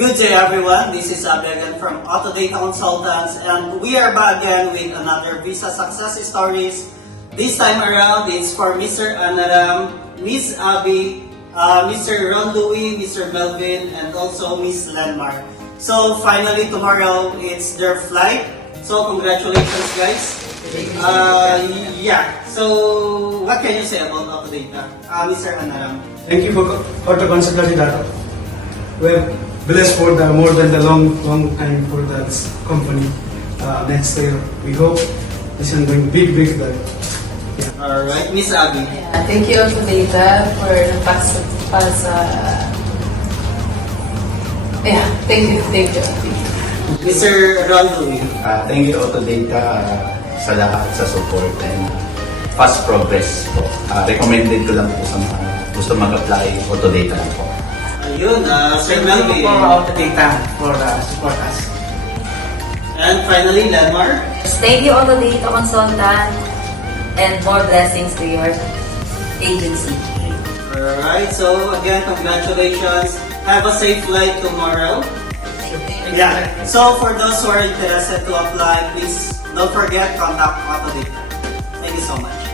Good day everyone, this is Abby again from Autodata Consultants, and we are back again with another Visa success stories. This time around, it's for Mr. Anaram, Miss Abby, Mr. Ron Louie, Mr. Melvin, and also Miss Landmark. So finally tomorrow, it's their flight. So congratulations guys. Yeah, so what can you say about Autodata? Mr. Anaram. Thank you for Auto Consultancy Data. We're blessed for the more than the long time for that company. Next year, we hope this is going big. Yeah. Alright, Miss Abby. Yeah, thank you also Data for the past thank you. Mr. Ron Louie. Thank you Autodata sa lahat sa support and fast progress po. Recommended ko lang po sa mga gusto mag-apply Autodata lang po. Ayun, Sir Melvin. Autodata for support us. And finally, Landmark. Thank you, Autodata Consultant, and more blessings to your agency. Alright, so again, congratulations. Have a safe flight tomorrow. Yeah. So for those who are interested to apply, please don't forget contact Autodata. Thank you so much.